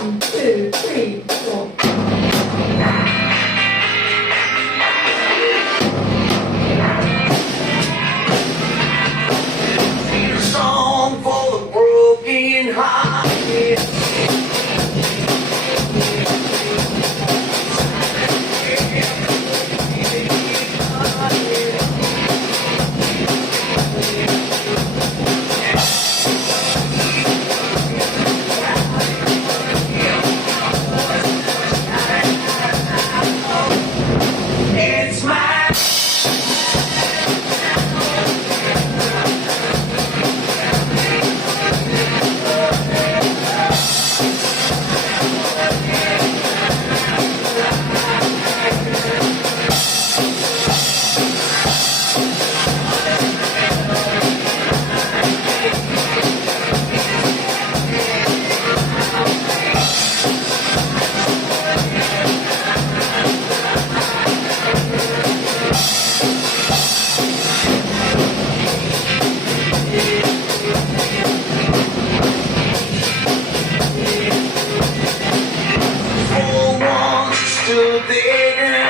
One, two, three, four. Song for the broken hearted. It's my four walls stood there.